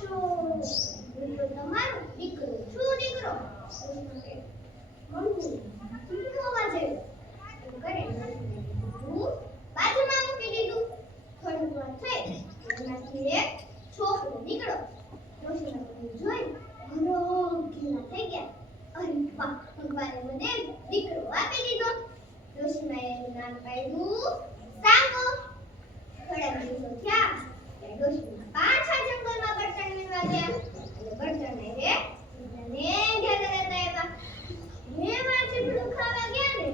ખાશો? હું તો તમારો દીકરો છું દીકરો. દીકરો અવાજે એમ કરે હું બાજુમાં મૂકી દીધું. થોડી વાર થઈ એમાંથી એક છોકરો નીકળો. ડોશીમાં જોઈ ઘણો ઘેલા થઈ ગયા. અરે વાહ, ભગવાને મને દીકરો આપી દીધો. ડોશીમાં એનું નામ પાડ્યું સાંગો. થોડા દિવસો થયા ત્યારે ડોશીમાં પાછા જંગલમાં બળતણ વીણવા ગયા. અને બળતણ રે ને ઘેર રહેતા એવા એમાં ચીપડું ખાવા ગયા ને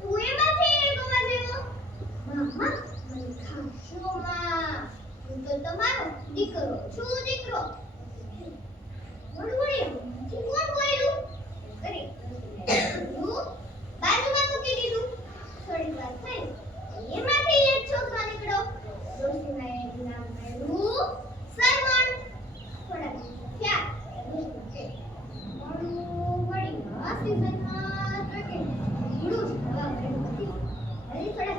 તો એમાંથી એક અવાજ આવ્યો, મામા મને ખાશો માં? હું તો તમારો દીકરો છું દીકરો. વળવળિયા કોણ બોલ્યું કરી બાજુમાં મૂકી દીધું. થોડી વાર થઈ એમાંથી એક છોકરો નીકળ્યો. ડોશીમાં એનું નામ પાડ્યું સરવણ. થોડા દિવસો થયા સીઝનમાં ઘણું હવા ભરેલું હતી. હજી થોડા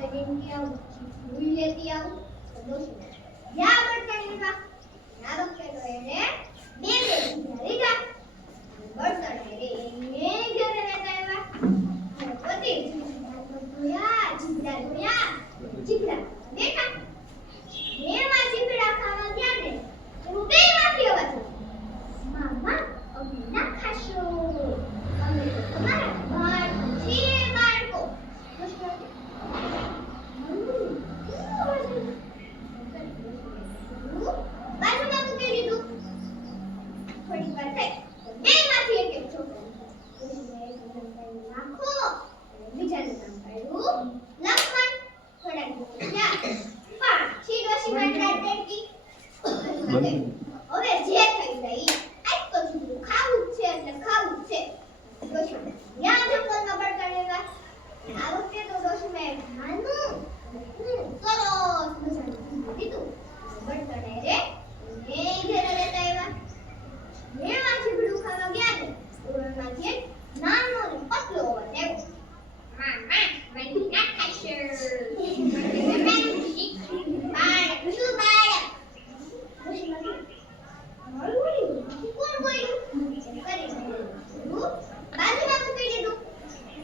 લેતી આવું ભૂલ લેતી આવું તો ડોશી યા બળતણ વીણવા. આ વખતે તો એને બે લીધા. બળતણ રે એને ઘરે રહેતા એવા પોતે ધોયા ચીપડા ધોયા ચીપડા બેઠા. એમાં ચીપડા ખાવા ગયા ને એનું બેમાંથી અવાજ આવ્યો, મામા અમે ના ખાશો? અમે તો તમારા બાળકો છીએ બાળકો. બાજુમાં મૂકી દીધું. થોડી વાર થઈ બેમાંથી એક છોકરો નાખો બીજાનું નામ પાડ્યું લક્ષ્મણ. થોડા દિવસો થયા પાછી ડોશીમાં રાત દેખી. હવે જે થઈ ગઈ આજ તો ચીપડું ખાવું જ છે એટલે ખાવું જ છે. ડોશીમાં યા જંગલમાં બળતણ વીણવા. આ વખતે તો ડોશીમાં નાનું સરસ મજાનું દીધું. બળતણ રે ને ઘરે રહેતા એવા એમાં ચીપડું ખાવા ગયા ને એમાંથી એક નાનો ને પતલો અવાજ આવ્યો, મામા મને ના ખાશો? બાળક છું બાળક. કોણ બોલ્યું કરી બાજુમાં મૂકી દીધું.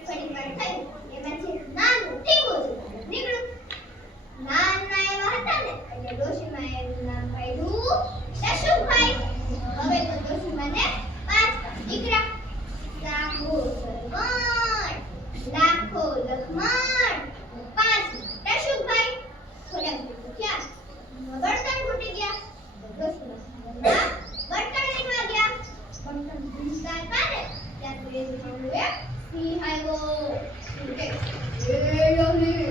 થોડી વાર થઈ એમાંથી નાનું ટીંગું નીકળ્યું. નાના એવા હતા ને એટલે ડોશીમાં એનું નામ પાડ્યું દશુભાઈ. હવે તો ડોશીમાને 5 દીકરા. લાખો સરવણ, લાખો લક્ષ્મણ, 5 દશુભાઈ. થોડા દિવસો થયા બળતણ ફૂટી ગયા. ડોશીમા બળતણ વીણવા ગયા. બળતણ વીણતા હતા ને ત્યાં તો એક સિંહ આવ્યો. એ ડોશી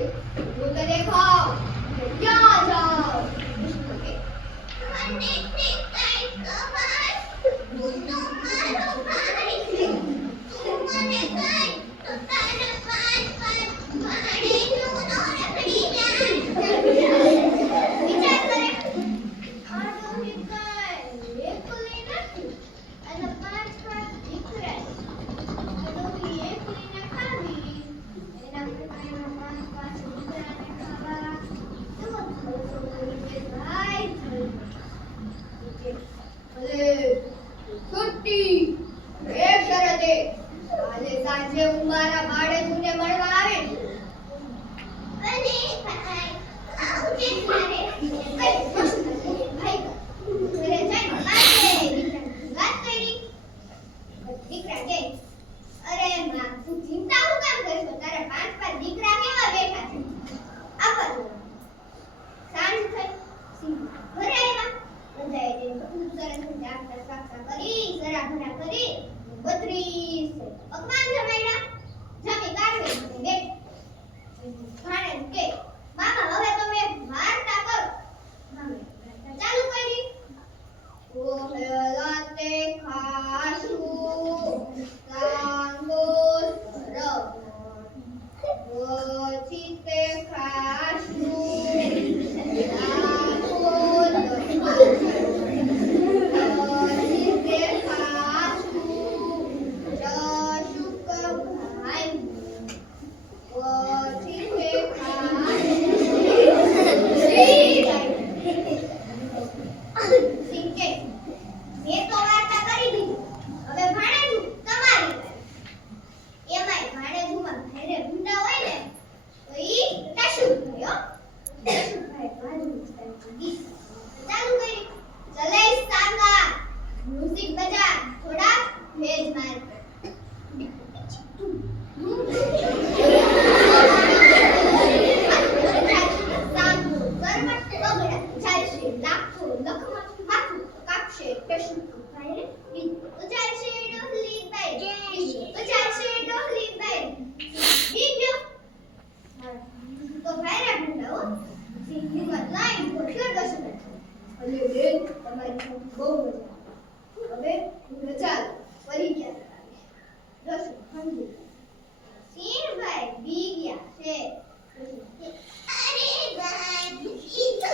હું તો દેખાવ ક્યાં જાઓ? મને કઈ ખબર હું તો મારો ભાઈ છું. તું મને કઈ તો તારા 5 ભાઈ નું રખડી જાય. વિચાર કરે આ ડોશી કઈ એકલી નથી અને 5 દીકરા. આ ડોશી એકલી ને ખાવી એના કરતા એના 5 દીકરાને ખાવા તો ખર્ચો કરી ભાઈ. છુટ્ટી એક શરતે આજે સાંજે હું મારા ભાડેજુને મળવા આવીશ. ભલે ભાઈ આવજે મારે. ભાઈ ઘરે જઈને વાત કરી. દીકરા કે અરે માં તું ચિંતા હું કામ કરશો? તારા 5 દીકરા કેવા બેઠા છે આપા જો. સાંજ થઈ ઘરે આવ્યા. બધાએ જે બધું સરસ જાગતા સાફતા કરી સરા ભરા કરી 32 પકવાન જમાડ્યા. જમી કાઢવે બેઠ. ભાણે કે મામા હવે તમે વાર્તા કરો. મામે વાર્તા ચાલુ કરી. ઓહલાતે ખાશું સાંગો સરવણ, ચિતે ખાશું લાખો લક્ષ્મણ, ચિતે ખાશું દશુભાઈ. ચાલશે લાખો લખમાં માથું કાપશે કશું ભાઈ બીજું તો ચાલશે ડોહલી બાઈ બીજું તો ચાલશે ડોહલી બાઈ બીજું તો ભાઈ ભૂંડા હો સિંગમાં લાઈન પર દર્શન અલે બેન તમારી બહુ મજા હવે હું ચાલ ફરી ગયા દર્શન સમજી સિંહભાઈ બી ગયા છે અરે ભાઈ ઈ તો